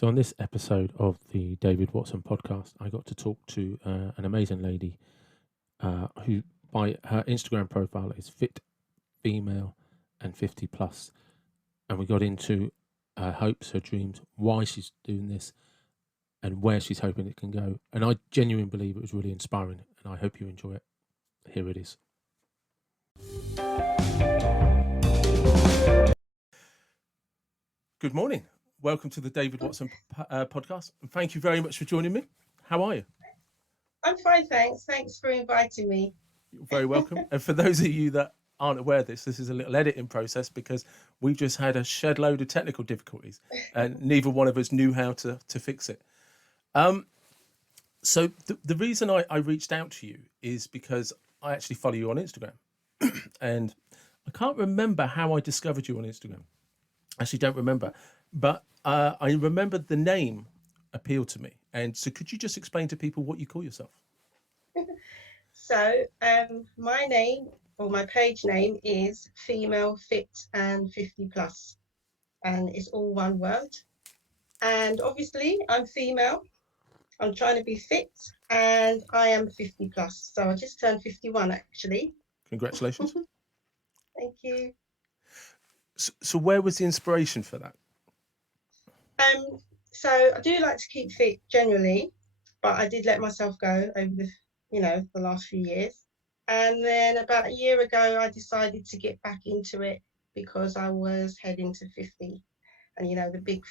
So on this episode of the David Watson podcast, I got to talk to an amazing lady who, by her Instagram profile, is fit female and 50 plus, and we got into her hopes, her dreams, why she's doing this, and where she's hoping it can go. And I genuinely believe it was really inspiring, and I hope you enjoy it. Here it is. Good morning. Welcome to the David Watson podcast, and thank you very much for joining me. How are you? I'm fine, thanks. Thanks for inviting me. You're very welcome. And for those of you that aren't aware of this is a little editing process because we've just had a shed load of technical difficulties and neither one of us knew how to fix it. So the reason I reached out to you is because I actually follow you on Instagram. And I can't remember how I discovered you on Instagram. I actually don't remember. But I remembered the name appealed to me. And so could you just explain to people what you call yourself? So my name, or my page name, is Femalefitand50plus, and it's all one word. And obviously I'm female, I'm trying to be fit, and I am 50 plus. So I just turned 51 actually. Congratulations. Thank you. So where was the inspiration for that? So I do like to keep fit generally, but I did let myself go over the last few years. And then about a year ago, I decided to get back into it because I was heading to 50. And, the big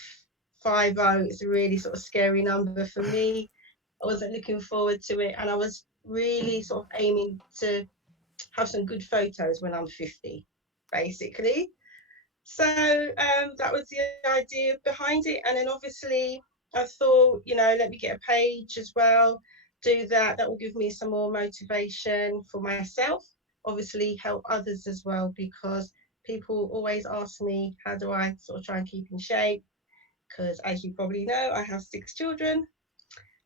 50 is a really sort of scary number for me. I wasn't looking forward to it. And I was really sort of aiming to have some good photos when I'm 50, basically. So that was the idea behind it. And then obviously I thought, let me get a page as well, do that. That will give me some more motivation for myself, obviously help others as well, because people always ask me, how do I sort of try and keep in shape? Because as you probably know, I have 6 children.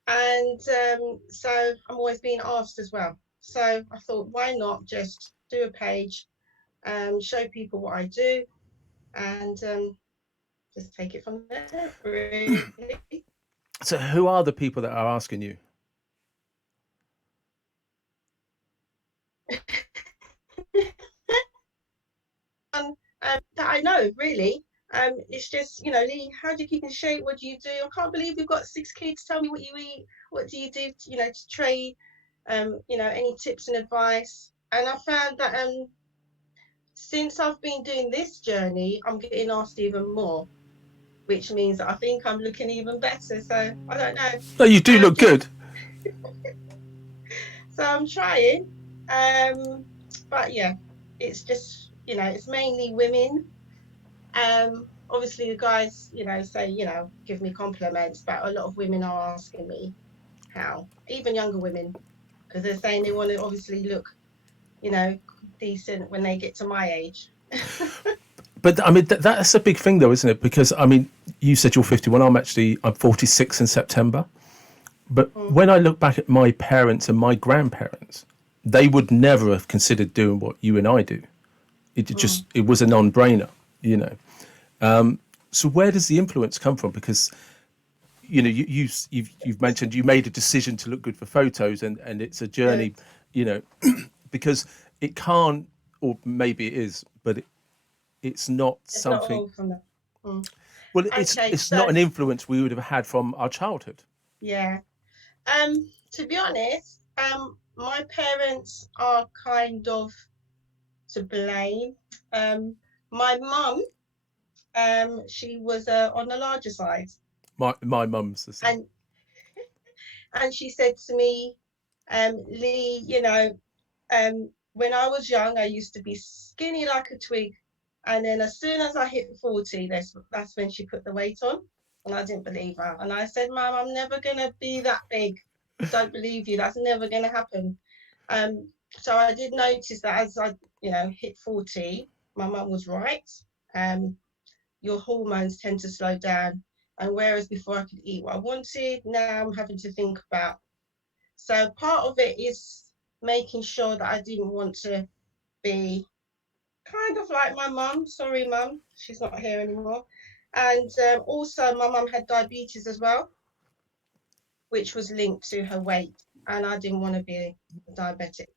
And so I'm always being asked as well. So I thought, why not just do a page, show people what I do, and just take it from there, really. So who are the people that are asking you? That I know, really. It's just, Leigh, how do you keep in shape? What do you do? I can't believe you've got 6 kids. Tell me what you eat. What do you do, to train? Any tips and advice? And I found that since I've been doing this journey, I'm getting asked even more, which means that I think I'm looking even better. So I don't know. No, you do look good. So I'm trying. But yeah, it's just, it's mainly women. Obviously the guys, say, give me compliments, but a lot of women are asking me how, even younger women, because they're saying they want to obviously look, decent when they get to my age. But I mean, that's a big thing though, isn't it? Because I mean, you said you're 51. I'm 46 in September. But when I look back at my parents and my grandparents, they would never have considered doing what you and I do. It was a non-brainer. So where does the influence come from? Because you've mentioned you made a decision to look good for photos, and it's a journey. Because it can't, or maybe it is, but it's not something. Not all from that. Well, it's not an influence we would have had from our childhood. Yeah. To be honest, my parents are kind of to blame. My mum, she was on the larger side. My mum's the same. And she said to me, Leigh, when I was young, I used to be skinny like a twig. And then as soon as I hit 40, that's when she put the weight on. And I didn't believe her. And I said, Mum, I'm never going to be that big. Don't believe you. That's never going to happen. So I did notice that as I, hit 40, my mum was right. Your hormones tend to slow down. And whereas before I could eat what I wanted, now I'm having to think about. So part of it is making sure that I didn't want to be kind of like my mum. Sorry, Mum, she's not here anymore. And also, my mum had diabetes as well, which was linked to her weight, and I didn't want to be a diabetic.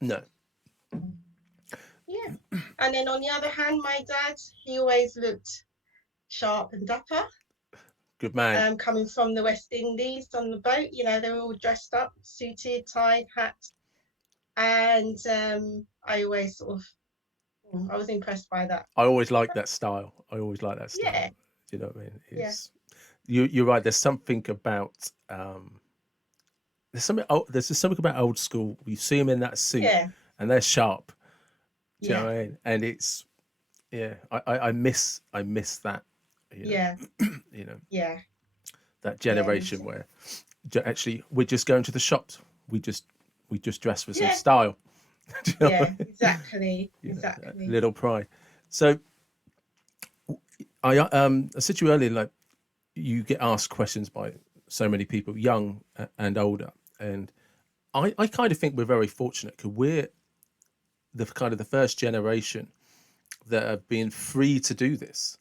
No. Yeah. And then on the other hand, my dad, he always looked sharp and dapper. Good man. Coming from the West Indies on the boat, they were all dressed up, suited, tied, hat, and I always I was impressed by that. I always like that style. I always like that style. Yeah, Do you know what I mean? yeah, It's you're right. There's something about there's just something about old school. You see them in that suit, yeah, and they're sharp. Do you know yeah, what I mean? And it's yeah. I miss that. You know. yeah, You know yeah, that yeah, me generation too. where actually we're just going to the shops. We just dress for some Yeah, style. Do you know what yeah, I mean? exactly, You know, that exactly. little pride. So I said to you earlier, like you get asked questions by so many people, young and older, and I kind of think we're very fortunate because we're the kind of the first generation that have been free to do this.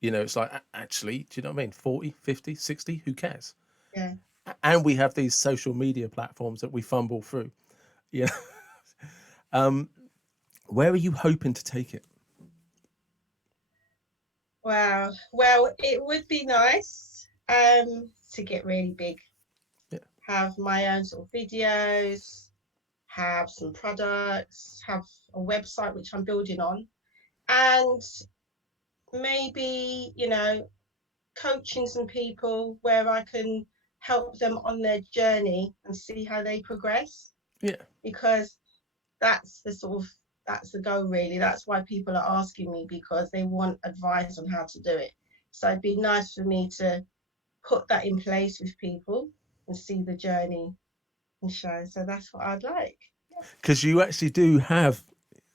You know, it's like actually, do you know what I mean? 40, 50, 60, who cares? Yeah. And we have these social media platforms that we fumble through. Yeah. Where are you hoping to take it? Wow. Well, it would be nice to get really big, Yeah. have my own sort of videos, have some products, have a website which I'm building on, and maybe, coaching some people where I can help them on their journey and see how they progress, Yeah. because that's that's the goal really. That's why people are asking me, because they want advice on how to do it. So it'd be nice for me to put that in place with people and see the journey and show. So that's what I'd like. Because you actually do have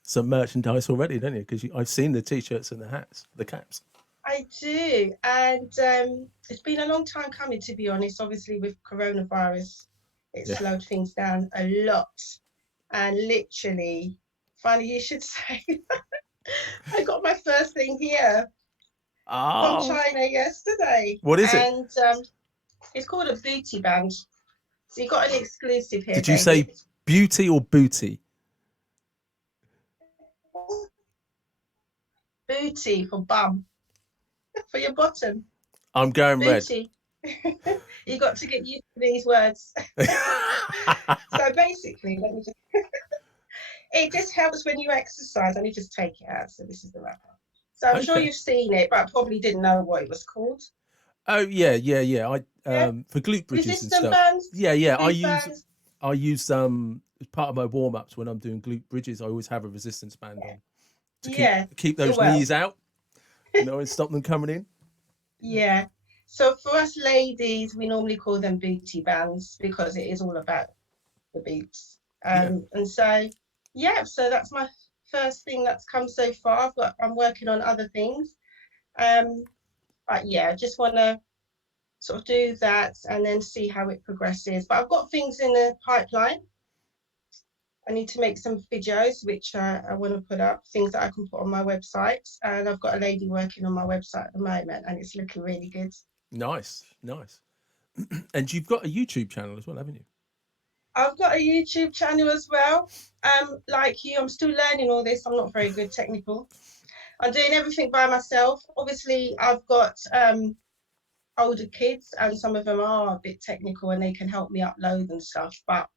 some merchandise already, don't you? Because I've seen the t-shirts and the hats, the caps. I do, and it's been a long time coming, to be honest. Obviously, with coronavirus, it Yeah. slowed things down a lot. And literally, funny you should say, I got my first thing here from Oh, China yesterday, what is it? and it's called a booty band. So you got an exclusive here, Did you David. say beauty or booty? Booty for bum, for your bottom. I'm going red. Booty. You got to get used to these words. So basically, it just helps when you exercise. Let me just take it out. So this is the wrapper. So I'm sure Okay. you've seen it, but probably didn't know what it was called. Oh yeah, yeah, yeah. I Yeah, for glute bridges and resistant stuff. bands, Yeah, yeah. I glute use bands. I use as part of my warm ups when I'm doing glute bridges. I always have a resistance band on to Yeah, keep so those well, knees out, and stop them coming in. yeah. So for us ladies, we normally call them booty bands because it is all about the boots. Yeah, And so, yeah, so that's my first thing that's come so far. I'm working on other things. Um, but yeah, I just want to sort of do that and then see how it progresses. But I've got things in the pipeline. I need to make some videos, which I want to put up, things that I can put on my website. And I've got a lady working on my website at the moment, and it's looking really good. nice, nice. And you've got a YouTube channel as well, haven't you? I've got a YouTube channel as well. Like you, I'm still learning all this. I'm not very good technical. I'm doing everything by myself. Obviously, I've got older kids, and some of them are a bit technical, and they can help me upload and stuff. But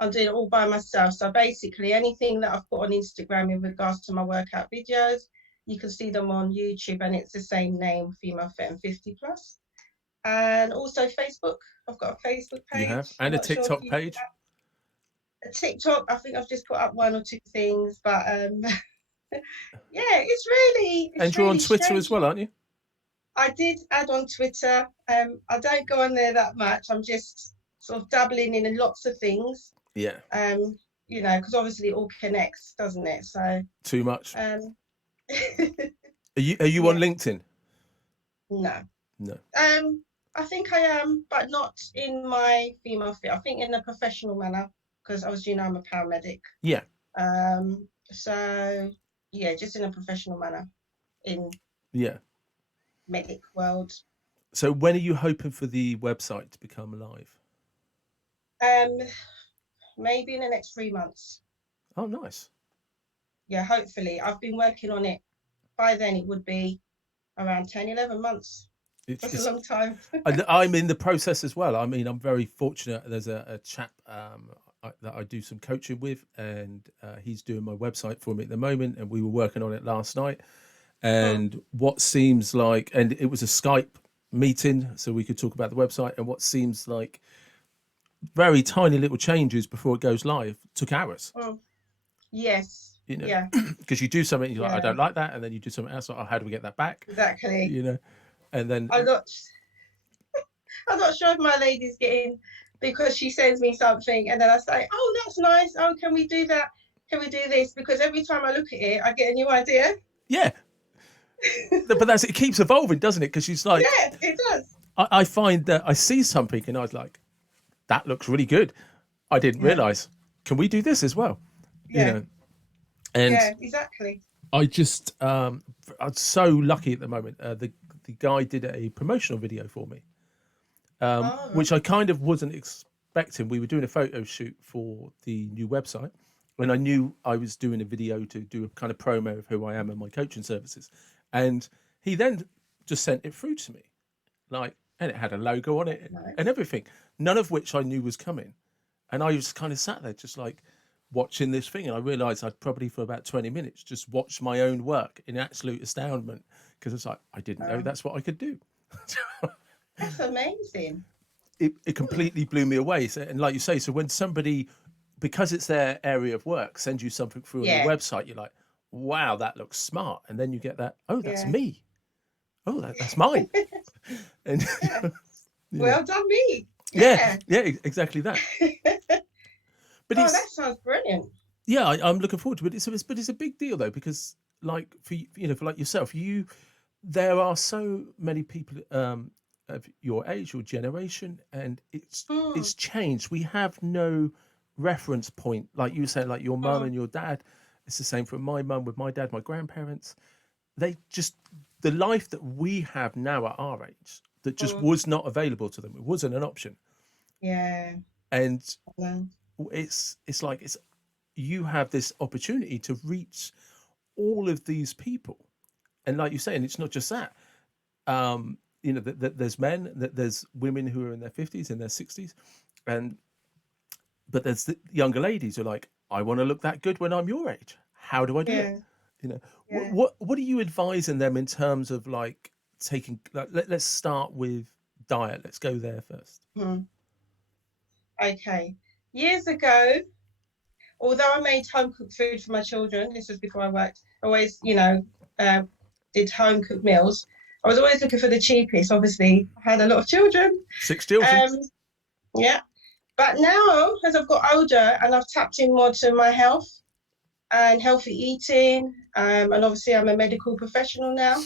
I'm doing it all by myself. So basically, anything that I've put on Instagram in regards to my workout videos, you can see them on YouTube, and it's the same name, Femalefitand50plus. And also Facebook. I've got a Facebook You have, page. I'm and a not sure if TikTok you page. a TikTok. I think I've just put up one or two things, but yeah, it's And you're on really Twitter as strange. well, aren't you? I did add on Twitter. I don't go on there that much. I'm just sort of dabbling in lots of things. Yeah. Um, because obviously it all connects, doesn't it? So, Too much. um, Are you on yeah, LinkedIn? no. No. I think I am, but not in my female fit. I think in a professional manner, because obviously I'm a paramedic. Yeah. So yeah, just in a professional manner. In Yeah. medic world. So when are you hoping for the website to become live? Um, Maybe in the next 3 months. Oh, nice. Yeah, hopefully. I've been working on it. By then, it would be around 10, 11 months. That's a It's long time. I'm in the process as well. I mean, I'm very fortunate. There's a chap that I do some coaching with, and he's doing my website for me at the moment. And we were working on it last night. Mm, And what seems like, and it was a Skype meeting, so we could talk about the website. And what seems like very tiny little changes before it goes live took hours. mm. Yes. You know, Yeah. because you do something, you're like, I Yeah. don't like that, and then you do something else, like, oh, how do we get that back? Exactly. You know, and I'm then not. I'm not sure if my lady's getting because she sends me something and then I say, "Oh, that's nice. Oh, can we do that? Can we do this?" Because every time I look at it, I get a new idea. yeah, but that's it keeps evolving, doesn't it? Because she's like, Yeah, it does. I find that I see something and I was like, that looks really good. I didn't Yeah. realize. Can we do this as well? You Yeah. know, and Yeah. Exactly. I just I'm so lucky at the moment. The guy did a promotional video for me, All right. which I kind of wasn't expecting. We were doing a photo shoot for the new website, and I knew I was doing a video to do a kind of promo of who I am and my coaching services. And he then just sent it through to me, like, and it had a logo on it and Nice. everything, none of which I knew was coming. And I was kind of sat there just like watching this thing, and I realised I'd probably for about 20 minutes just watched my own work in absolute astoundment because it's like I didn't know that's what I could do. That's amazing. It Hmm. completely blew me away. So, and like you say, so when somebody, because it's their area of work, sends you something through on your Yeah. website, you're like, wow, that looks smart. And then you get that, oh, that's Yeah. me. Oh, that's mine. And, Yeah. you know, Well done, me. yeah, Yeah. yeah, exactly that. But Oh, it's, that sounds brilliant. yeah, I'm looking forward to it. But it's a big deal though, because like for you know, for like yourself, there are so many people of your age, your generation, and Mm, it's changed. We have no reference point, like you said, like your mum mm, and your dad. It's the same for my mum with my dad, my grandparents. They just the life that we have now at our age that just mm. was not available to them. It wasn't an option, Yeah. and No. it's like it's you have this opportunity to reach all of these people, and like you say, and it's not just that. You know that there's men, that there's women who are in their 50s and their 60s, and but there's the younger ladies who are like, I want to look that good when I'm your age. How do I do it? Yeah. You know, Yeah. what are you advising them in terms of like taking? Like, let's start with diet. Let's go there first. Mm. Okay. Years ago, although I made home cooked food for my children, this was before I worked, I always, uh, did home cooked meals. I was always looking for the cheapest. Obviously, I had a lot of children. 6 children. Um, yeah. But now, as I've got older and I've tapped in more to my health and healthy eating, and obviously I'm a medical professional now,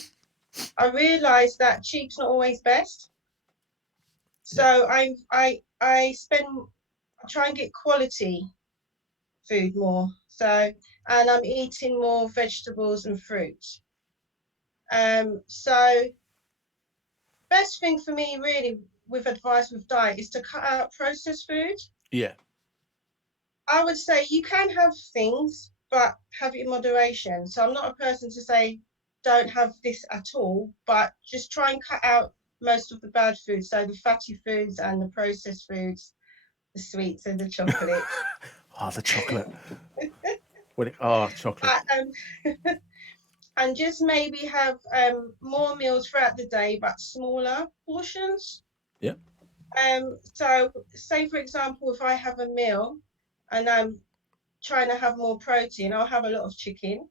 I realised that cheap's not always best. Yeah. So I try and get quality food more. So, and I'm eating more vegetables and fruit. So best thing for me really with advice with diet is to cut out processed food. Yeah. I would say you can have things, but have it in moderation. So I'm not a person to say don't have this at all, but just try and cut out most of the bad foods. So the fatty foods and the processed foods, the sweets and the chocolates. Oh, the chocolate. Oh, chocolate. um, and just maybe have more meals throughout the day, but smaller portions. Yeah. So say for example, if I have a meal and I'm trying to have more protein, I'll have a lot of chicken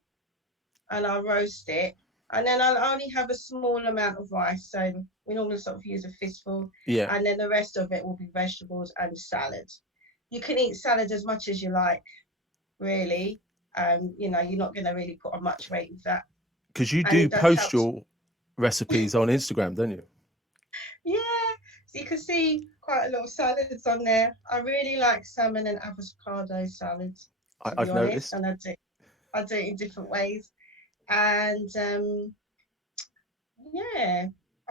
and I'll roast it. And then I'll only have a small amount of rice. So we normally sort of use a fistful, Yeah. and then the rest of it will be vegetables and salad. You can eat salad as much as you like, really. You're not going to really put on much weight with that. Because you And do it does post help. your recipes on Instagram, don't you? Yeah, so you can see quite a lot of salads on there. I really like salmon and avocado salads, to be I've honest, noticed. and I do it in different ways. And Yeah.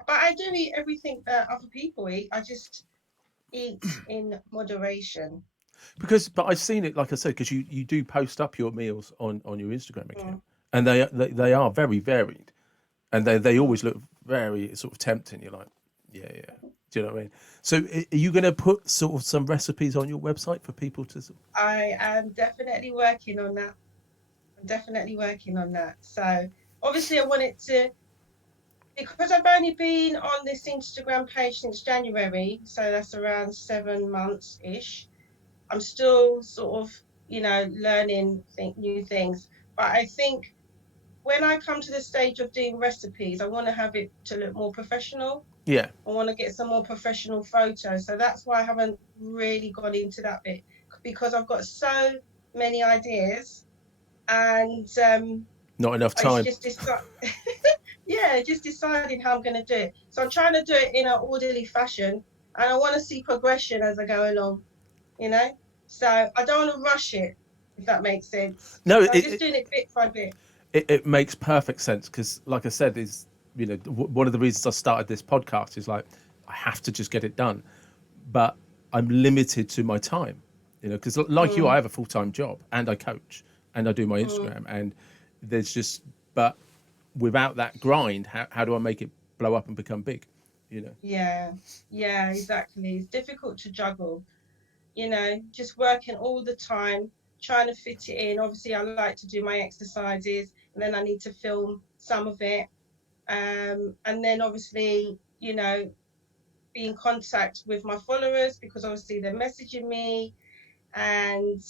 But I do eat everything that other people eat. I just eat in moderation. But I've seen it, like I said, because you do post up your meals on your Instagram account, Mm, and they are very varied, and they mm. always look very sort of tempting. You're like, yeah, yeah. Do you know what I mean? So are you going to put sort of some recipes on your website for people to? I am definitely working on that. I'm definitely working on that. So obviously, I want it to, because I've only been on this Instagram page since January, so that's around 7 months ish. I'm still sort of, learning new things. But I think when I come to the stage of doing recipes, I want to have it to look more professional. Yeah. I want to get some more professional photos. So that's why I haven't really gone into that bit, because I've got so many ideas, and Not enough it's time. just yeah, just deciding how I'm going to do it. So I'm trying to do it in an orderly fashion, and I want to see progression as I go along, you know? So I don't want to rush it, if that makes sense. No, So I'm just doing it bit by bit. it makes perfect sense because, like I said, is one of the reasons I started this podcast is like I have to just get it done, but I'm limited to my time, because like you, I Mm, have a full time job and I coach and I do my mm, Instagram, and there's just but without that grind, how do I make it blow up and become big? You know, yeah, yeah, exactly. It's difficult to juggle, just working all the time, trying to fit it in. Obviously, I like to do my exercises, and then I need to film some of it. And then obviously, be in contact with my followers, because obviously they're messaging me, and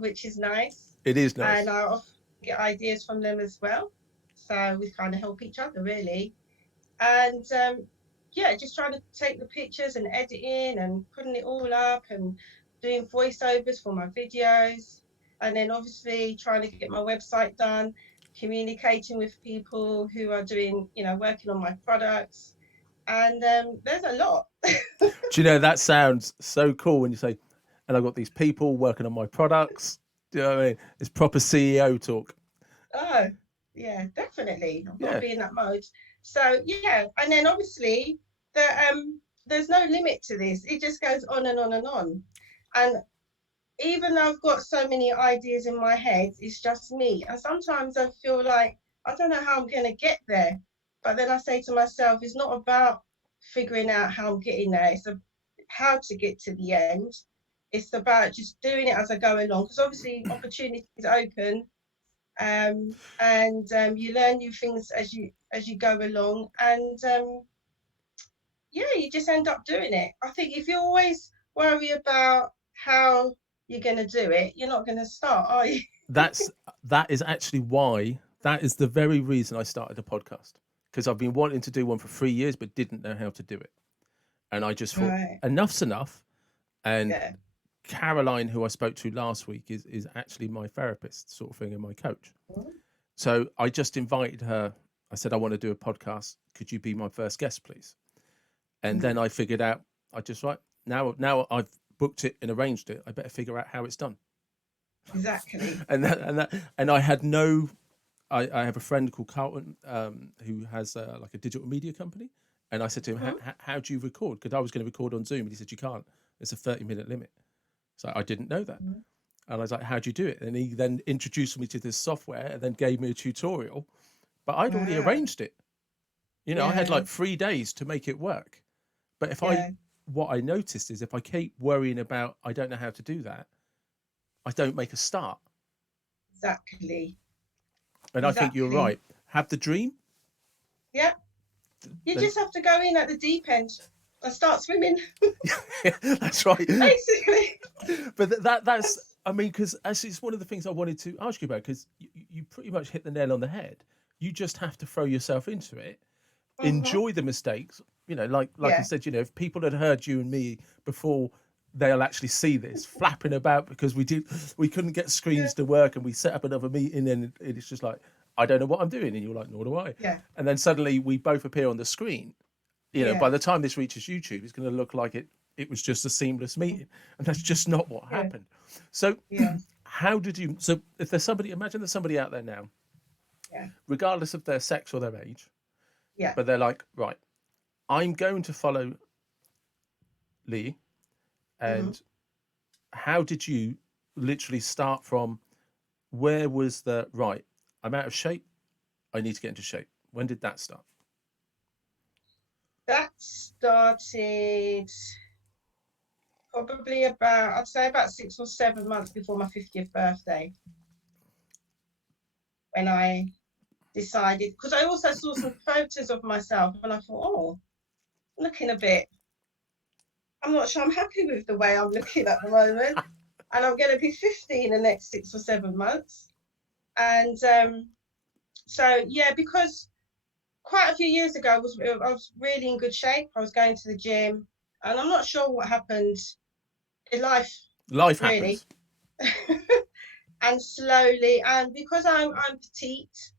which is nice. it is And nice. I often get ideas from them as well. So we kind of help each other, really. And yeah, just trying to take the pictures and editing and putting it all up and doing voiceovers for my videos. And then obviously trying to get my website done, communicating with people who are doing, working on my products. And there's a lot. Do you know that sounds so cool when you say, and I've got these people working on my products. Do you know what I mean? It's proper CEO talk. Oh, yeah, definitely. I've got to Yeah, be in that mode. So yeah, and then obviously there's no limit to this. It just goes on and on and on. And even though I've got so many ideas in my head, it's just me. And sometimes I feel like I don't know how I'm going to get there. But then I say to myself, it's not about figuring out how I'm getting there. How to get to the end. It's about just doing it as I go along. Because obviously opportunities open, and you learn new things as you go along. And yeah, you just end up doing it. I think if you always worry about how you're going to do it, you're not going to start, are you? that's that is actually why that is the very reason I started a podcast because I've been wanting to do one for 3 years but didn't know how to do it, and I just thought Right. enough's enough. And Yeah. Caroline, who I spoke to last week, is actually my therapist, sort of thing, and my coach. Mm, So I just invited her. I said I want to do a podcast. Could you be my first guest, please? And then mm, I figured out. I just right now I've booked it and arranged it. I better figure out how it's done. exactly. And I had no. I have a friend called Carlton who has like a digital media company, and I said to him, Mm, how do you record? Because I was going to record on Zoom, and he said you can't. It's a 30-minute limit. So I didn't know that. mm. And I was like, how do you do it? And he then introduced me to this software and then gave me a tutorial. But I'd already Wow. arranged it. I had Yeah. like 3 days to make it work. But Yeah. what I noticed is if I keep worrying about, I don't know how to do that, I don't make a start. Exactly. And I think you're Exactly. right. Have the dream, Yeah. You then just have to go in at the deep end and start swimming, that's right. basically. But that's, I mean, because actually, it's one of the things I wanted to ask you about because you pretty much hit the nail on the head. You just have to throw yourself into it, Hmm. enjoy the mistakes. Like I Yeah. said, if people had heard you and me before, they'll actually see this flapping about because we couldn't get Yeah. screens to work and we set up another meeting and it's just like I don't know what I'm doing and you're like nor do I, Yeah. and then suddenly we both appear on the screen. By Yeah. the time this reaches YouTube, it's going to look like it was just a seamless meeting, and that's just not what Yeah. happened. So, Yeah. how did you? So, if there's somebody, imagine there's somebody out there now, Yeah. regardless of their sex or their age, Yeah. but they're like, right, I'm going to follow Leigh. Hmm. And how did you literally start from where was the right? I'm out of shape. I need to get into shape. When did that start? That started probably about, I'd say about 6 or 7 months before my 50th birthday, when I decided, because I also saw some photos of myself and I thought, oh, looking a bit, I'm not sure I'm happy with the way I'm looking at the moment. And I'm going to be 50 in the next 6 or 7 months. And so, yeah, because quite a few years ago, I was really in good shape. I was going to the gym, and I'm not sure what happened in life, Life really. happens. And slowly, and because I'm petite,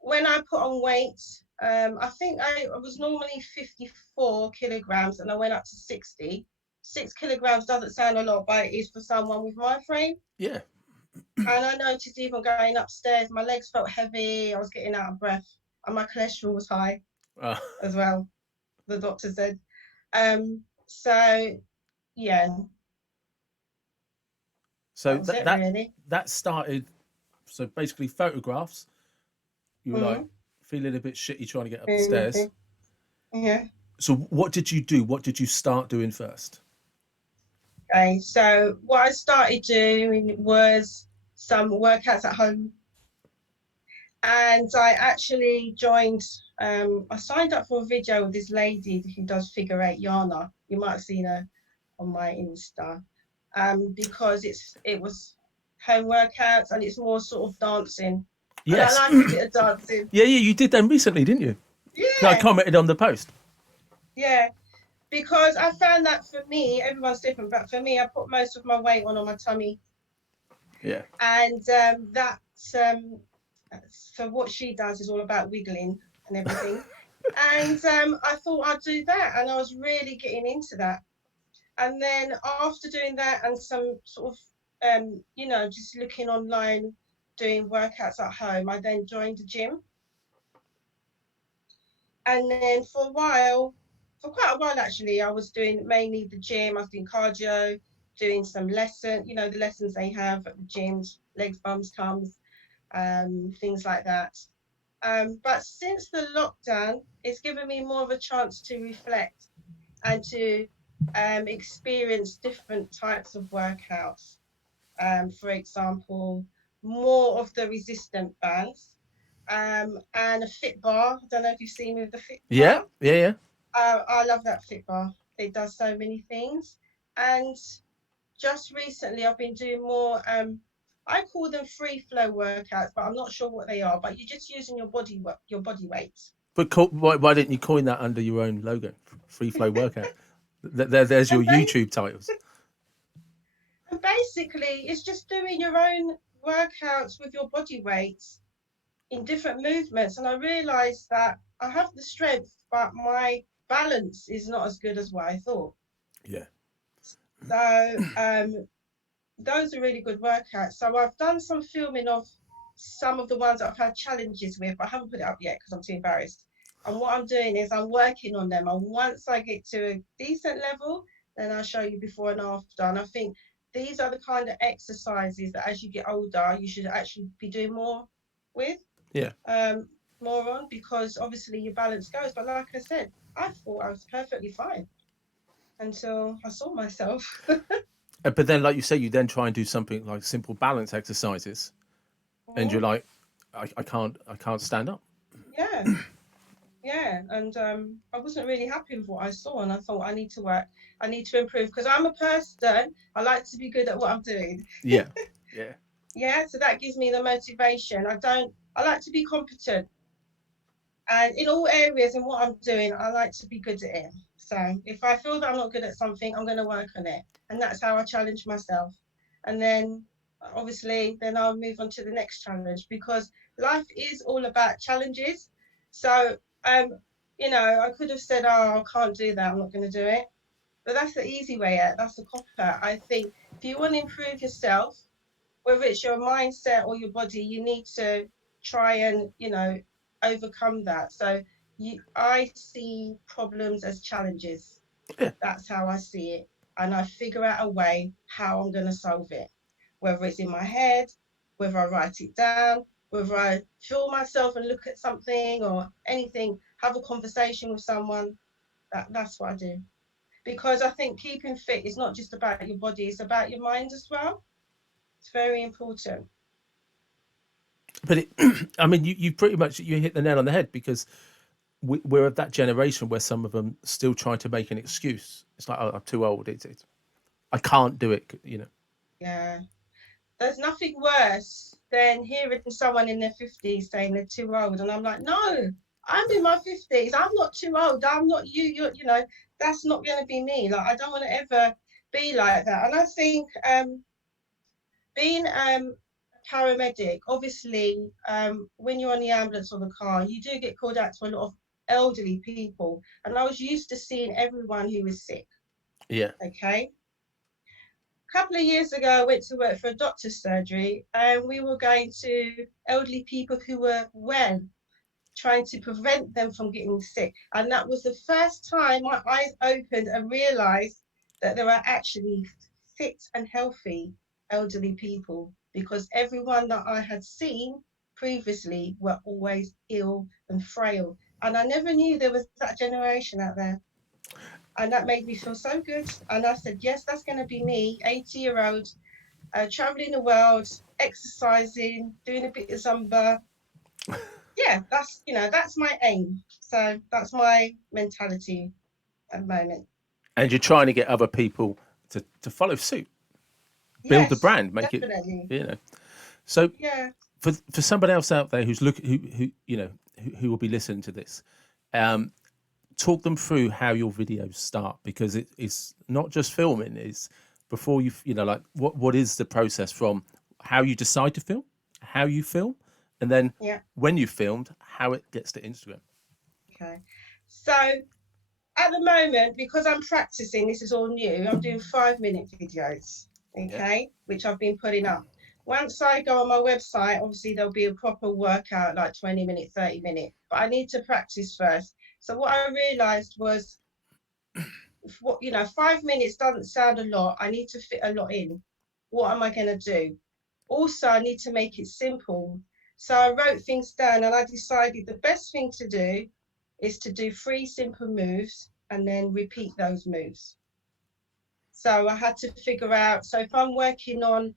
when I put on weight, I think I was normally 54 kilograms and I went up to 60. 6 kilograms doesn't sound a lot, but it is for someone with my frame. Yeah. And I noticed even going upstairs, my legs felt heavy, I was getting out of breath, and my cholesterol was high Uh, as well, the doctor said. So yeah, so that was that it that really. that started. So basically, photographs. You were like Mm-hmm. feeling a bit shitty trying to get up the stairs. Yeah. So what did you do? What did you start doing first? Okay, so what I started doing was some workouts at home, and I actually joined. I signed up for a video with this lady who does figure eight, Yana. You might have seen her on my Insta, because it was home workouts and it's more sort of dancing, and I Yes. like a bit of dancing. Yeah, you did them recently, didn't you? I Yeah, commented on the post. yeah, because I found that for me, everyone's different, but for me, I put most of my weight on my tummy, Yeah. and um, so what she does is all about wiggling and everything. And I thought I'd do that, and I was really getting into that. And then after doing that and some sort of, just looking online, doing workouts at home, I then joined the gym. And then for quite a while actually, I was doing mainly the gym. I was doing cardio, doing some the lessons they have at the gyms, legs, bums, tums, things like that. But since the lockdown, it's given me more of a chance to reflect and to experience different types of workouts. For example, more of the resistant bands, and a fit bar. I don't know if you've seen me with the fit Yeah. bar. Yeah. Yeah. I love that fit bar. It does so many things. And just recently, I've been doing more. I call them free flow workouts, but I'm not sure what they are. But you're just using your body weight. But why didn't you coin that under your own logo? Free flow workout. There's your And, ba- YouTube titles. and basically, it's just doing your own workouts with your body weight in different movements. And I realized that I have the strength, but my balance is not as good as what I thought. Yeah. So those are really good workouts. So I've done some filming of some of the ones that I've had challenges with, but I haven't put it up yet because I'm too embarrassed. And what I'm doing is I'm working on them. And once I get to a decent level, then I'll show you before and after. And I think these are the kind of exercises that as you get older, you should actually be doing more with, Yeah. um, more on, because obviously your balance goes. But like I said, I thought I was perfectly fine until I saw myself. But then, like you say, you then try and do something like simple balance exercises, and you're like, I can't stand up. Yeah. Yeah, and I wasn't really happy with what I saw, and I thought I need to work, I need to improve because I'm a person. I like to be good at what I'm doing. Yeah. Yeah. Yeah, so that gives me the motivation. I like to be competent, and in all areas in what I'm doing, I like to be good at it. So if I feel that I'm not good at something, I'm going to work on it, and that's how I challenge myself. And then obviously, then I'll move on to the next challenge because life is all about challenges. So I could have said, "Oh, I can't do that. I'm not going to do it." But that's the easy way out. That's the cop out. I think if you want to improve yourself, whether it's your mindset or your body, you need to try and overcome that. So I see problems as challenges. Yeah. That's how I see it. And I figure out a way how I'm going to solve it, whether it's in my head, whether I write it down, whether I feel myself and look at something or anything, have a conversation with someone. That's what I do. Because I think keeping fit is not just about your body, it's about your mind as well. It's very important. But I mean, you pretty much you hit the nail on the head because we're of that generation where some of them still try to make an excuse. It's like, oh, I'm too old. I can't do it. You know. Yeah. There's nothing worse than hearing someone in their 50s saying they're too old. And I'm like, no, I'm in my 50s. I'm not too old. I'm not you. That's not going to be me. Like, I don't want to ever be like that. And I think being a paramedic, obviously, when you're on the ambulance or the car, you do get called out to a lot of elderly people. And I was used to seeing everyone who was sick. Yeah. Okay. A couple of years ago, I went to work for a doctor's surgery, and we were going to elderly people who were well, trying to prevent them from getting sick. And that was the first time my eyes opened and realized that there are actually fit and healthy elderly people, because everyone that I had seen previously were always ill and frail. And I never knew there was that generation out there. And that made me feel so good. And I said, yes, that's going to be me, 80-year-old, traveling the world, exercising, doing a bit of Zumba. Yeah, that's my aim. So that's my mentality at the moment. And you're trying to get other people to follow suit, build the Yes, brand, make it, definitely. you know. So Yeah, for somebody else out there who's who you know who will be listening to this, um, talk them through how your videos start, because it's not just filming. It's before you know, like what is the process from how you decide to film, how you film, and then yeah. when you filmed, how it gets to Instagram. Okay. So at the moment, because I'm practicing, this is all new, I'm doing 5-minute videos, Yeah. okay, which I've been putting up. Once I go on my website, obviously there'll be a proper workout, like 20 minute, 30 minute, but I need to practice first. So what I realized was, 5 minutes doesn't sound a lot. I need to fit a lot in. What am I going to do? Also, I need to make it simple. So I wrote things down, and I decided the best thing to do is to do 3 simple moves and then repeat those moves. So I had to figure out, so if I'm working on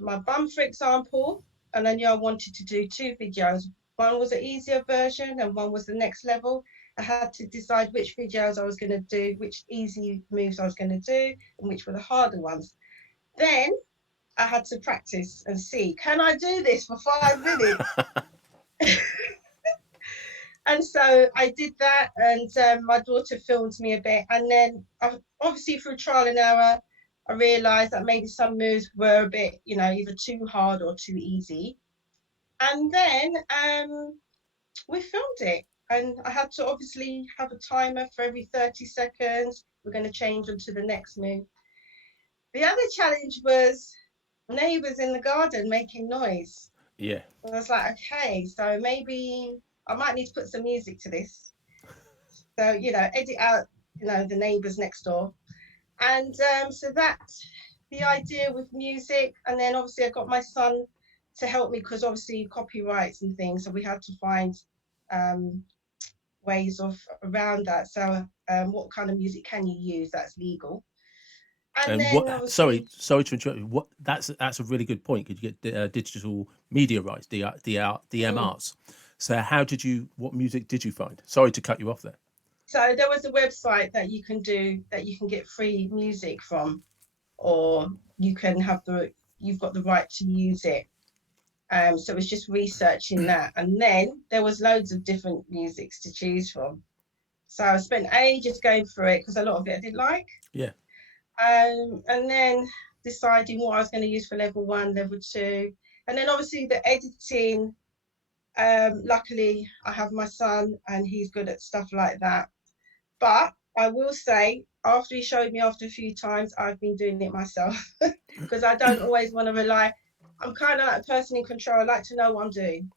my bum, for example, and I knew I wanted to do 2 videos, one was an easier version and one was the next level. I had to decide which videos I was going to do, which easy moves I was going to do, and which were the harder ones. Then I had to practice and see, can I do this for 5 minutes? And so I did that, and my daughter filmed me a bit. And then, obviously, through trial and error, I realised that maybe some moves were a bit, either too hard or too easy. And then we filmed it. And I had to obviously have a timer for every 30 seconds. We're going to change on to the next move. The other challenge was neighbours in the garden making noise. Yeah. And I was like, okay, so maybe I might need to put some music to this. So, edit out, the neighbours next door. And so that's the idea with music. And then obviously I got my son to help me, because obviously copyrights and things. So we had to find um, ways of around that. So what kind of music can you use that's legal? And And then what? Sorry, obviously, sorry to interrupt you. What? That's a really good point. Could you get digital media rights, mm, DMRs? So how did you? What music did you find? Sorry to cut you off there. so there was a website that you can do, that you can get free music from, or you've got the right to use it. So it was just researching that. And then there was loads of different musics to choose from. So I spent ages going through it, because a lot of it I didn't like. Yeah. And then deciding what I was going to use for level 1, level 2. And then obviously the editing. Luckily, I have my son and he's good at stuff like that. But I will say, after he showed me after a few times, I've been doing it myself, because I don't always want to rely. I'm kind of like a person in control. I like to know what I'm doing.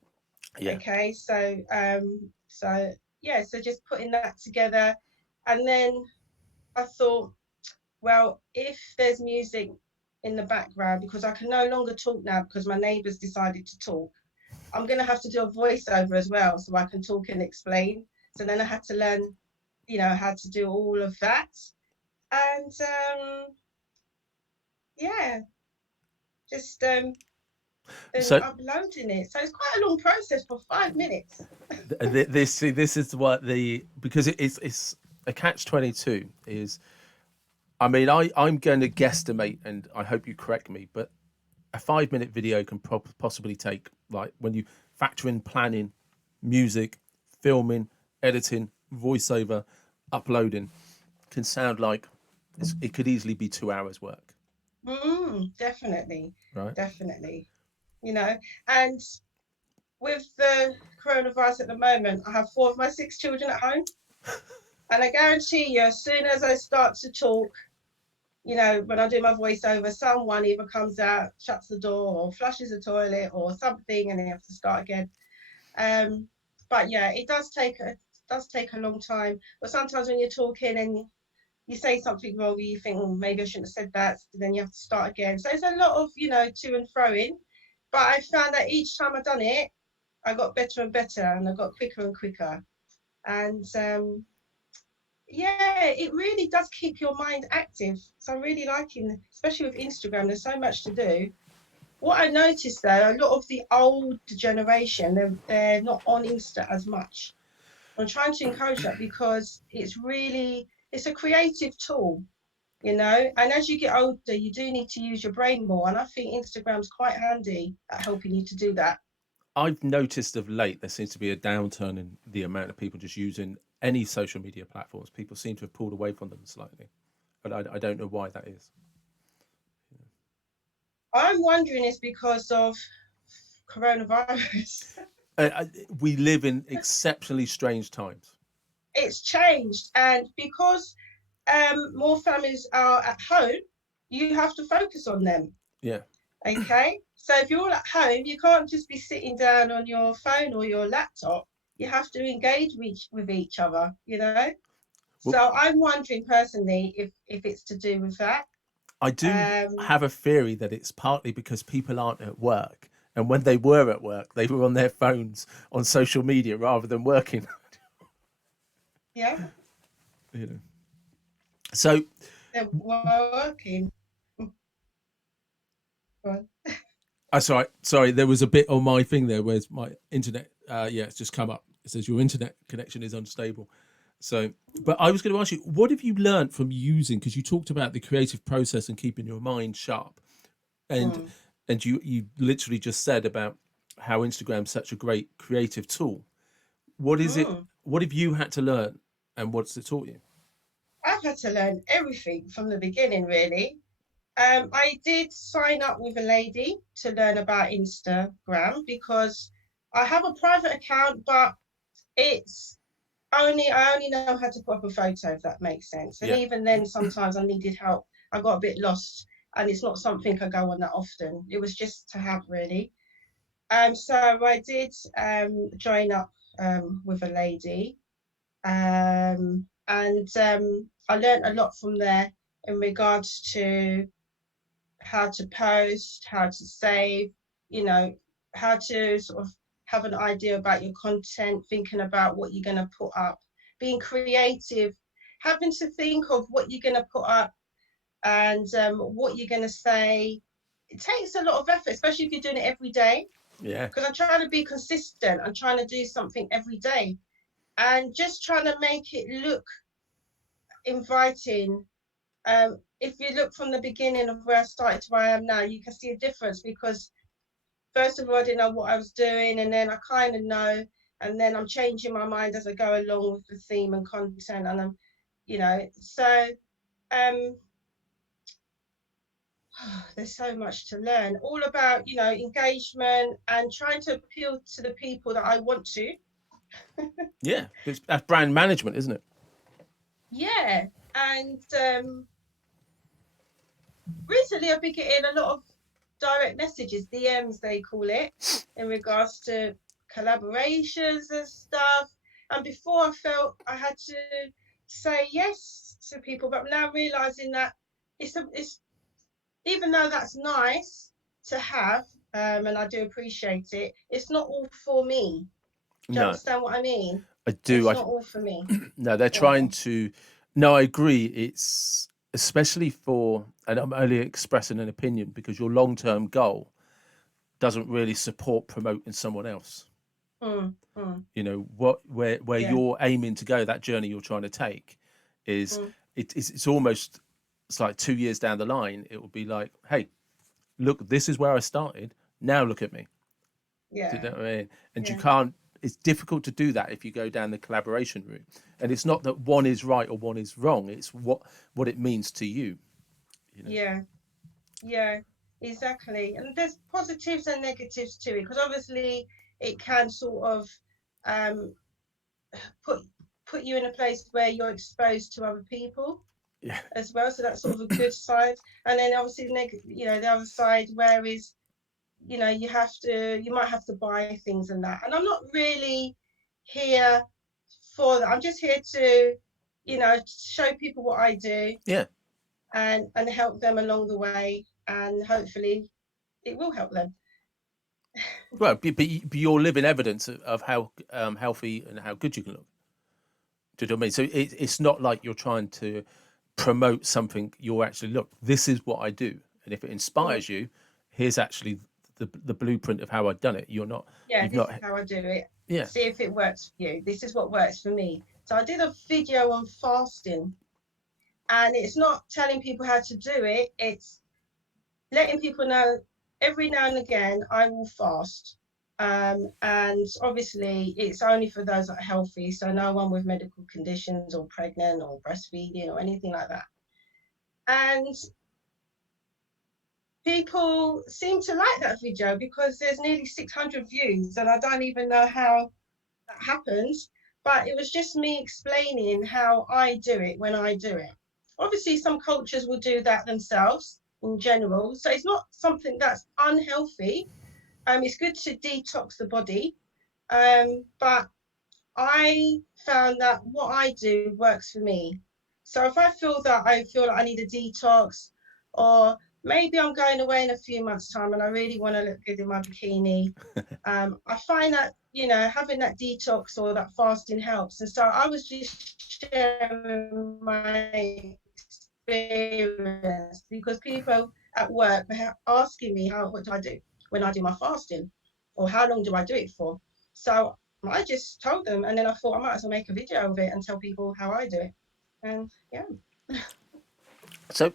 Yeah. Okay, so yeah, so just putting that together. And then I thought, well, if there's music in the background, because I can no longer talk now because my neighbours decided to talk, I'm going to have to do a voiceover as well so I can talk and explain. So then I had to learn, how to do all of that. And yeah, just then So uploading it. So it's quite a long process for 5 minutes. this is what because it's a catch-22 is. I mean, I'm going to guesstimate, and I hope you correct me, but a 5 minute video can possibly take, like, when you factor in planning, music, filming, editing, voiceover, uploading, can sound like it could easily be 2 hours work, Definitely, right? definitely. You know, and with the coronavirus at the moment, I have four of my six children at home. And I guarantee you, as soon as I start to talk, when I do my voiceover, someone either comes out, shuts the door, or flushes the toilet, or something, and they have to start again. Um, but yeah, it does take a long time. But sometimes when you're talking and you say something wrong, you think, oh, maybe I shouldn't have said that. So then you have to start again. So it's a lot of, to and fro in. But I found that each time I've done it, I got better and better, and I got quicker and quicker. And yeah, it really does keep your mind active. So I'm really liking, especially with Instagram, there's so much to do. What I noticed though, a lot of the old generation, they're not on Insta as much. I'm trying to encourage that because it's a creative tool, and as you get older, you do need to use your brain more. And I think Instagram's quite handy at helping you to do that. I've noticed of late there seems to be a downturn in the amount of people just using any social media platforms. People seem to have pulled away from them slightly, but I don't know why that is. I'm wondering it's because of coronavirus. We live in exceptionally strange times. It's changed, and because more families are at home, you have to focus on them. Yeah. Okay, so if you're all at home, you can't just be sitting down on your phone or your laptop. You have to engage with each other. Well, So I'm wondering personally if it's to do with that. I do Um, have a theory that it's partly because people aren't at work, and when they were at work, they were on their phones on social media rather than working. yeah, you know. So, they're working. sorry, there was a bit on my thing there. Where's my internet? Yeah, it's just come up. It says your internet connection is unstable. So, but I was going to ask you, what have you learned from using? Because you talked about the creative process and keeping your mind sharp, and Mm, you literally just said about how Instagram's such a great creative tool. What is it? mm. What have you had to learn, and what's it taught you? I've had to learn everything from the beginning, really. I did sign up with a lady to learn about Instagram because I have a private account, but it's I only know how to put up a photo, if that makes sense. And Yeah. even then, sometimes I needed help. I got a bit lost, and it's not something I go on that often. It was just to have really. So I did join up with a lady, and I learned a lot from there in regards to how to post, how to save, you know, how to sort of have an idea about your content, thinking about what you're going to put up, being creative, having to think of what you're going to put up and what you're going to say. It takes a lot of effort, especially if you're doing it every day. Yeah. Because I'm trying to be consistent. I'm trying to do something every day and just trying to make it look inviting. If you look from the beginning of where I started to where I am now, you can see a difference because first of all, I didn't know what I was doing, and then I kind of know, and then I'm changing my mind as I go along with the theme and content, and so um, there's so much to learn, all about engagement and trying to appeal to the people that I want to. Yeah. That's brand management, isn't it? Yeah, and recently I've been getting a lot of direct messages, DMs they call it, in regards to collaborations and stuff. And before I felt I had to say yes to people, but now realizing that it's even though that's nice to have, and I do appreciate it, it's not all for me. Do you No, understand what I mean? I do. It's I not all for me. no, they're Yeah. trying to. No, I agree. It's especially for, and I'm only expressing an opinion because your long term goal doesn't really support promoting someone else. Mm. You know what, where Yeah. you're aiming to go, that journey you're trying to take is Mm. it's almost, it's like 2 years down the line it will be like, hey, look, this is where I started, now look at me. Do you Yeah. know what I mean? And you Yeah. can't, it's difficult to do that if you go down the collaboration route. And it's not that one is right or one is wrong, it's what it means to you, you know. Yeah. Yeah. Exactly. And there's positives and negatives to it because obviously it can sort of um, put put you in a place where you're exposed to other people Yeah. as well. So that's sort of a good side. And then obviously, the other side where is you might have to buy things and that. And I'm not really here for that. I'm just here to show people what I do Yeah. and help them along the way, and hopefully it will help them. Well, but you're living evidence of how healthy and how good you can look. Do you know what I mean? So it's not like you're trying to promote something. You're actually, look, this is what I do, and if it Mm. inspires you, here's actually the blueprint of how I've done it. Yeah, You've this not, is how I do it. yeah, See if it works for you. This is what works for me. So I did a video on fasting, and it's not telling people how to do it. It's letting people know every now and again I will fast. And obviously, it's only for those that are healthy, so no one with medical conditions or pregnant or breastfeeding or anything like that. And people seem to like that video because there's nearly 600 views, and I don't even know how that happens. But it was just me explaining how I do it when I do it. Obviously, some cultures will do that themselves in general, so it's not something that's unhealthy. It's good to detox the body, but I found that what I do works for me. So if I feel like I need a detox, or maybe I'm going away in a few months' time and I really want to look good in my bikini, I find that having that detox or that fasting helps. And so I was just sharing my experience because people at work were asking me what do I do when I do my fasting, or how long do I do it for. So I just told them, and then I thought I might as well make a video of it and tell people how I do it. And yeah. so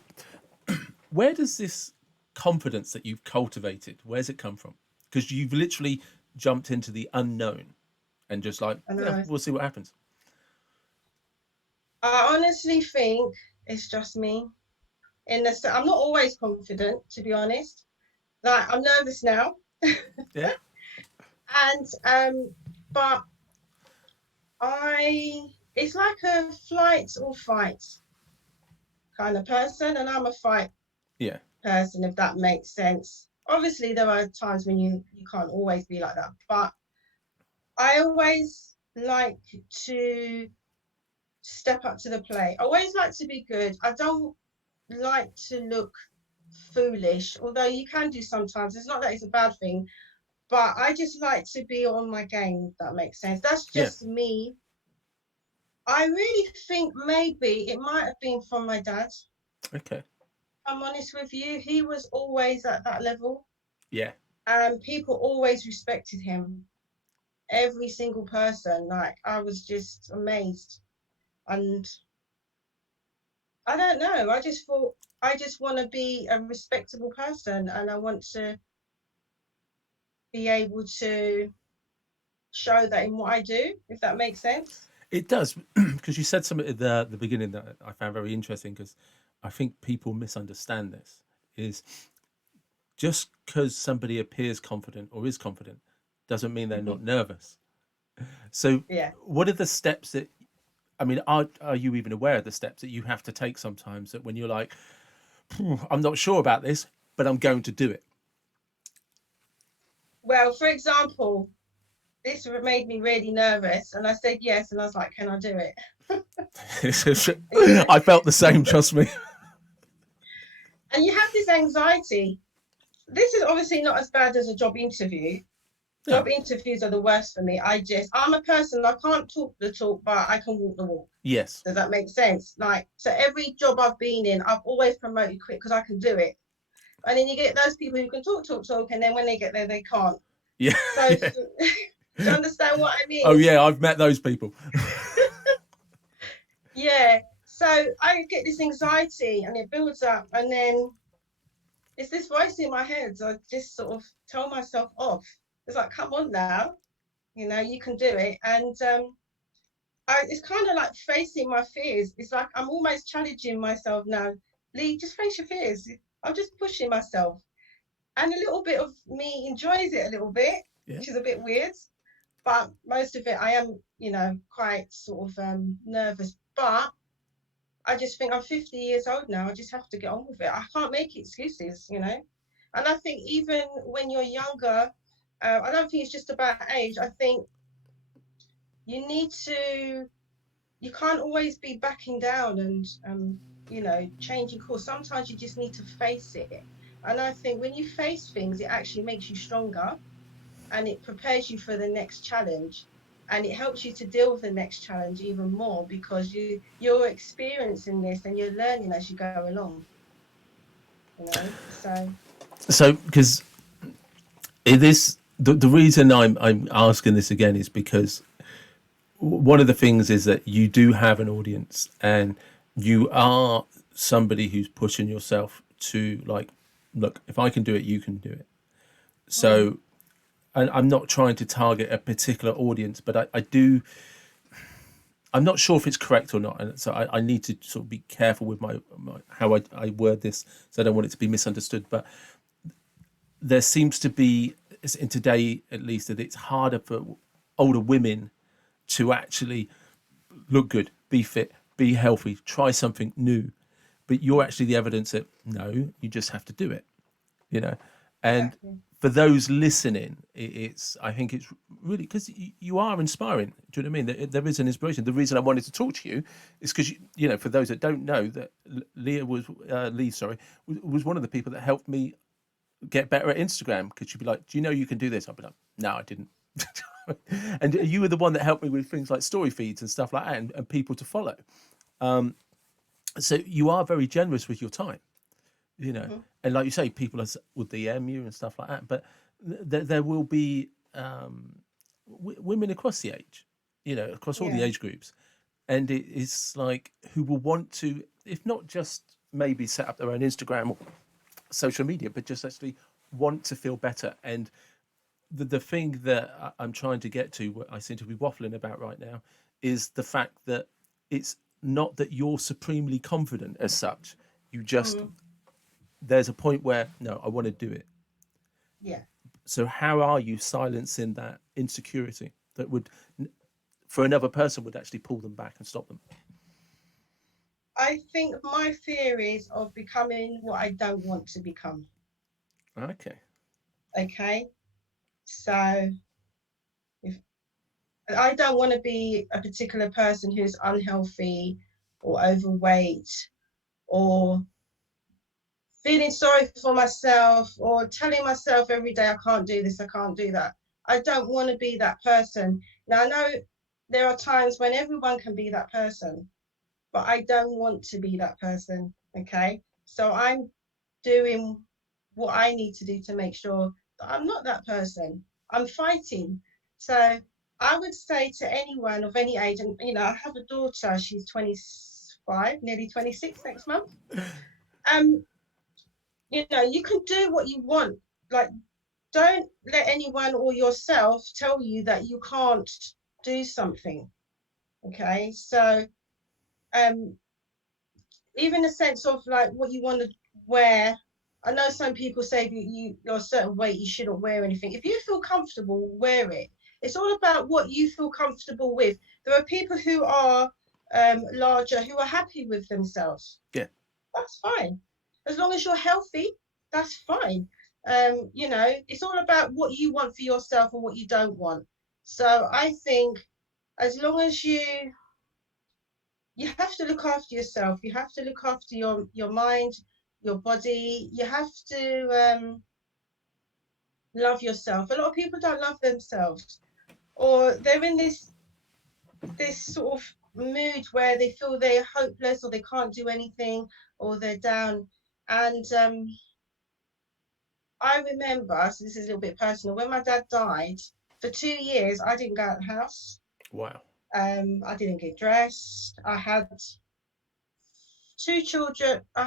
where does this confidence that you've cultivated, where's it come from? Because you've literally jumped into the unknown and just like, I yeah, know. we'll see what happens. I honestly think it's just me. I'm not always confident, to be honest. Like I'm nervous now, Yeah. and but it's like a flight or fight kind of person, and I'm a fight Yeah. person, if that makes sense. Obviously, there are times when you can't always be like that, but I always like to step up to the plate. I always like to be good. I don't like to look foolish, although you can do sometimes. It's not that it's a bad thing, but I just like to be on my game, if that makes sense. That's Yeah. just me. I really think maybe it might have been from my dad. Okay. I'm honest with you. He was always at that level, Yeah. and people always respected him. Every single person. Like I was just amazed. And I don't know. I just thought I just want to be a respectable person, and I want to be able to show that in what I do, if that makes sense. It does, because you said something at the beginning that I found very interesting. Because I think people misunderstand this. Is just because somebody appears confident or is confident doesn't mean they're not nervous. So, Yeah. what are the steps that, I mean, are you even aware of the steps that you have to take sometimes, that when you're like, I'm not sure about this, but I'm going to do it? Well, for example, this made me really nervous, and I said yes, and I was like, can I do it? I felt the same, trust me. And you have this anxiety. This is obviously not as bad as a job interview. No. Job interviews are the worst for me. I'm a person, I can't talk the talk, but I can walk the walk. Yes. Does that make sense? Like, so every job I've been in, I've always promoted quick because I can do it. And then you get those people who can talk, and then when they get there, they can't. Yeah. So, Yeah. do you understand what I Oh mean? yeah, I've met those people. Yeah. So I get this anxiety and it builds up, and then it's this voice in my head. So I just sort of tell myself off. It's like, come on now, you can do it. And it's kind of like facing my fears. It's like I'm almost challenging myself now. Leigh, just face your fears. I'm just pushing myself. And a little bit of me enjoys it a little bit, Yeah. which is a bit weird. But most of it, I am, quite sort of nervous. But I just think I'm 50 years old now. I just have to get on with it. I can't make excuses. And I think even when you're younger, I don't think it's just about age. I think you need to, you can't always be backing down and, changing course. Sometimes you just need to face it. And I think when you face things, it actually makes you stronger and it prepares you for the next challenge. And it helps you to deal with the next challenge even more because you're experiencing this and you're learning as you go along. So So, because it is the reason I'm asking this again is because one of the things is that you do have an audience and you are somebody who's pushing yourself to like, look, if I can do it, you can do it. mm, So, and I'm not trying to target a particular audience, but I do. I'm not sure if it's correct or not, and so I need to sort of be careful with my how I word this, so I don't want it to be misunderstood. But there seems to be in today, at least, that it's harder for older women to actually look good, be fit, be healthy, try something new. But you're actually the evidence that no, you just have to do it, you know. And exactly. for those listening, it's I think it's really because you are inspiring. Do you know what I mean? There is an inspiration. The reason I wanted to talk to you is because for those that don't know, that Leigh, sorry, was one of the people that helped me get better at Instagram because she'd be like, "Do you know you can do this?" I'd be like, "No, I didn't." And you were the one that helped me with things like story feeds and stuff like that, and people to follow. So you are very generous with your time, you know. Hmm. And like you say, people will DM you and stuff like that. But there will be women across the age, across all the Yeah. age groups, and it is like who will want to, if not just maybe set up their own Instagram or social media, but just actually want to feel better. And the thing that I'm trying to get to, what I seem to be waffling about right now, is the fact that it's not that you're supremely confident as such. You just, Hmm. there's a point where, no, I want to do it. Yeah. So, how are you silencing that insecurity that would, for another person, would actually pull them back and stop them? I think my fear is of becoming what I don't want to become. Okay. Okay. So if I don't want to be a particular person who's unhealthy or overweight or feeling sorry for myself or telling myself every day I can't do this, I can't do that. I don't want to be that person. Now I know there are times when everyone can be that person, but I don't want to be that person. Okay. So I'm doing what I need to do to make sure that I'm not that person. I'm fighting. So I would say to anyone of any age, and I have a daughter, she's 25, nearly 26 next month. Um, you can do what you want. Like, don't let anyone or yourself tell you that you can't do something. Okay. So um even a sense of like what you want to wear. I know some people say that you're a certain weight, you shouldn't wear anything. If you feel comfortable, wear it. It's all about what you feel comfortable with. There are people who are larger who are happy with themselves. Yeah. That's fine. As long as you're healthy, that's fine. It's all about what you want for yourself and what you don't want. So I think as long as you have to look after yourself, you have to look after your mind, your body. You have to love yourself. A lot of people don't love themselves, or they're in this sort of mood where they feel they're hopeless or they can't do anything or they're down. And I remember, so this is a little bit personal, when my dad died, for 2 years, I didn't go out the house. Wow. I didn't get dressed. I had two children. No,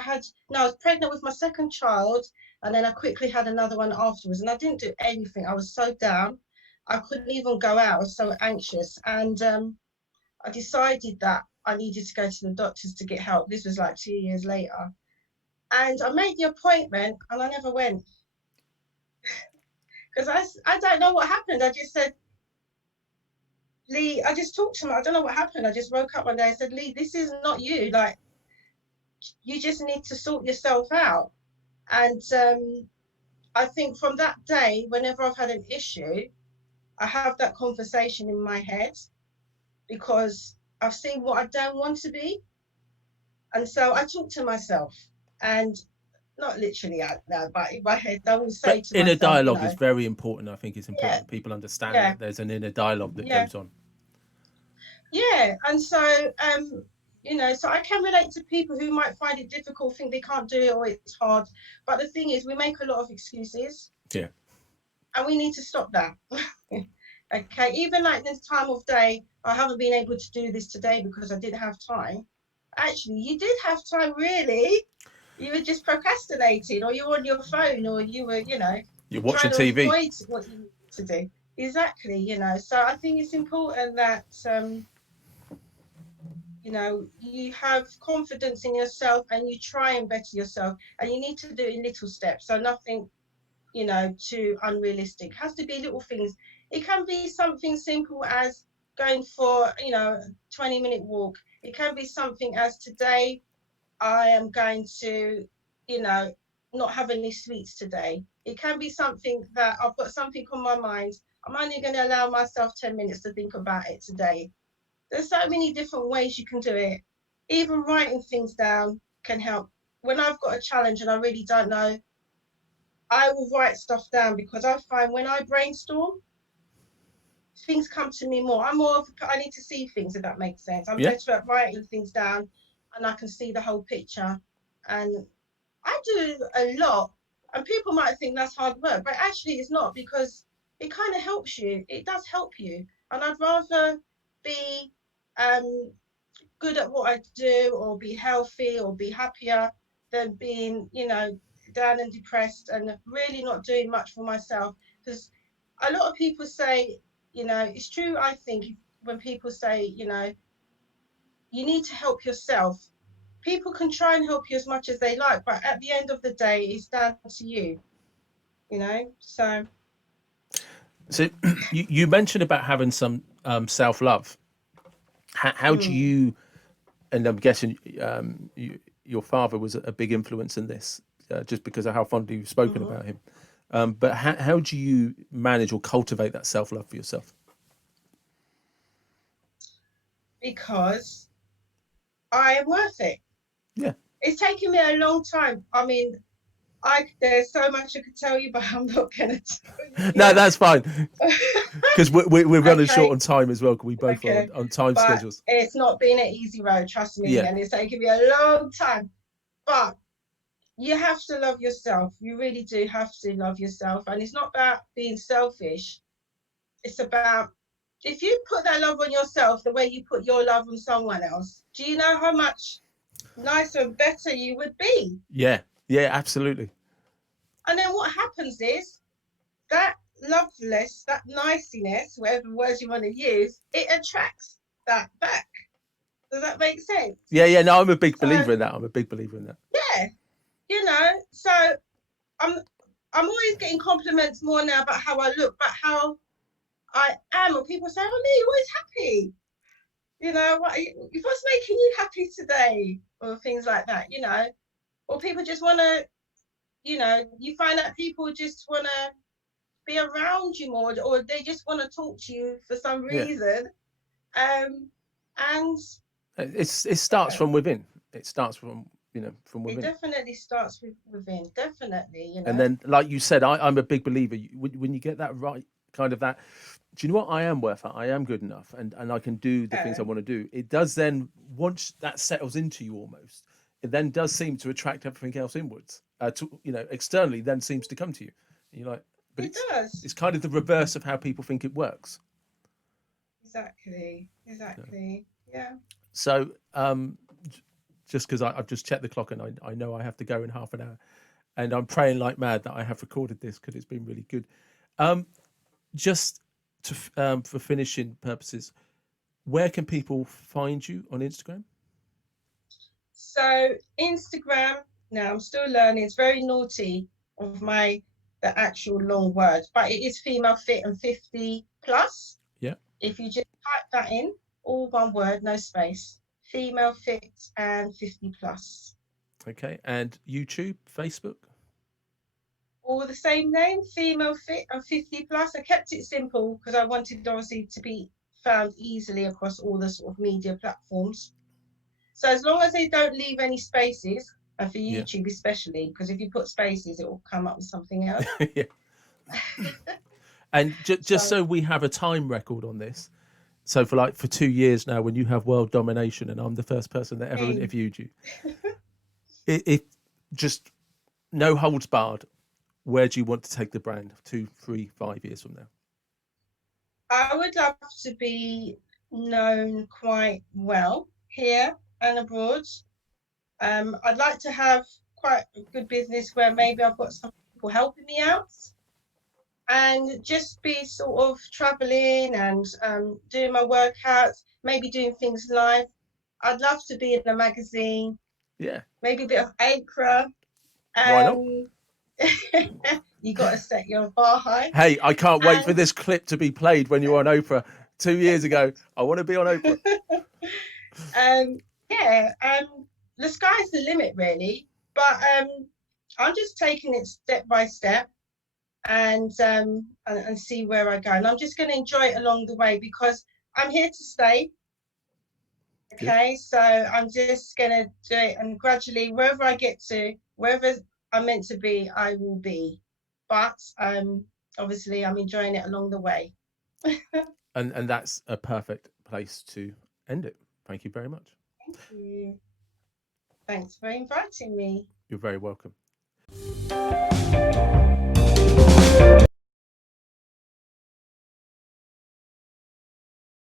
I was pregnant with my second child, and then I quickly had another one afterwards. And I didn't do anything. I was so down. I couldn't even go out. I was so anxious. And I decided that I needed to go to the doctors to get help. This was like 2 years later. And I made the appointment and I never went because I don't know what happened. I just said, Leigh, I just talked to him. I don't know what happened. I just woke up one day and said, Leigh, this is not you. Like, you just need to sort yourself out. And I think from that day, whenever I've had an issue, I have that conversation in my head because I've seen what I don't want to be. And so I talk to myself and not literally out loud, but in my head, I will say But to inner myself, dialogue is very important. I think it's yeah, important that people understand yeah, that there's an inner dialogue that yeah, goes on. yeah. And so, so I can relate to people who might find it difficult, think they can't do it or it's hard. But the thing is, we make a lot of excuses Yeah. and we need to stop that. Okay, even like this time of day, I haven't been able to do this today because I didn't have time. Actually, you did have time, really. You were just procrastinating, or you were on your phone, or you were, You're watching trying to TV. avoid what you needed to do. Exactly, So I think it's important that you have confidence in yourself and you try and better yourself, and you need to do it in little steps. So nothing, too unrealistic. It has to be little things. It can be something simple as going for, 20-minute walk. It can be something as today I am going to, you know, not have any sweets today. It can be something that I've got something on my mind. I'm only going to allow myself 10 minutes to think about it today. There's so many different ways you can do it. Even writing things down can help. When I've got a challenge and I really don't know, I will write stuff down because I find when I brainstorm, things come to me more. I need to see things, if that makes sense. I'm Yeah. better at writing things down and I can see the whole picture. And I do a lot. And people might think that's hard work, but actually it's not because it kind of helps you. It does help you. And I'd rather be um, good at what I do or be healthy or be happier than being, down and depressed and really not doing much for myself. Because a lot of people say, it's true, I think, when people say, you need to help yourself. People can try and help you as much as they like, but at the end of the day, it's down to you. So, So you mentioned about having some self love. How do mm, you? And I'm guessing your father was a big influence in this, just because of how fondly you've spoken mhm. about him. But how do you manage or cultivate that self love for yourself? Because I am worth it. Yeah. It's taken me a long time. I mean, there's so much I could tell you, but I'm not going to tell you No, yet. that's fine, because we're running short Okay, on time as well. Because we both are okay. on time But schedules. it's not been an easy road, trust me, Yeah. and it's taken me a long time. But you have to love yourself. You really do have to love yourself. And it's not about being selfish. It's about if you put that love on yourself the way you put your love on someone else, do you know how much nicer and better you would be? Yeah. Yeah. Absolutely. And then what happens is that loveliness, that niceness, whatever words you want to use, it attracts that back. Does that make sense? Yeah. Yeah. No, I'm a big So believer in that. I'm a big believer in that. yeah, so I'm I'm always getting compliments more now about how I look, but how I am. And people say, "Oh, Leigh, you're always happy." What's making you happy today, or things like that. Or people just want to. You find that people just want to be around you more, or they just want to talk to you for some Yeah. reason. And It starts yeah, from within. It starts from from it within. definitely starts within, definitely, And then, like you said, I'm a big believer. When you get that right, kind of that. Do you know what? I am worth it. I am good enough, and I can do the things I yeah, want to do. It does then, once that settles into you almost, it then does seem to attract everything else inwards. To externally, then seems to come to you. And you're like, but it does. it's kind of the reverse of how people think it works. Exactly, exactly. Yeah. So, just because I've just checked the clock and I know I have to go in half an hour, and I'm praying like mad that I have recorded this because it's been really good. Um, just for finishing purposes, where can people find you on Instagram? So Instagram, now I'm still learning. It's very naughty of the actual long word, but it is female fit and 50 plus. Yeah. If you just type that in, all one word, no space. Female fit and 50 plus. Okay. And YouTube, Facebook? All the same name, female fit and 50 plus. I kept it simple because I wanted obviously to be found easily across all the sort of media platforms. So as long as they don't leave any spaces, and for Yeah. YouTube especially, because if you put spaces, it will come up with something else. Yeah. And just So so we have a time record on this, so for 2 years now, when you have world domination, and I'm the first person that ever hey, interviewed you, it just no holds barred. Where do you want to take the brand 2, 3, 5 years from now? I would love to be known quite well here and abroad. I'd like to have quite a good business where maybe I've got some people helping me out and just be sort of traveling and doing my workouts, maybe doing things live. I'd love to be in a magazine, Yeah. maybe a bit of Acra. Why not? Um, you got to set your bar high. Hey, I can't wait for And this clip to be played when you were on Oprah 2 years ago. I want to be on Oprah. yeah, the sky's the limit, really. But I'm just taking it step by step and see where I go. And I'm just going to enjoy it along the way because I'm here to stay. Good. Okay, so I'm just going to do it, and gradually, wherever I get to, wherever I'm meant to be, I will be. But obviously, I'm enjoying it along the way. And that's a perfect place to end it. Thank you very much. Thank you. Thanks for inviting me. You're very welcome.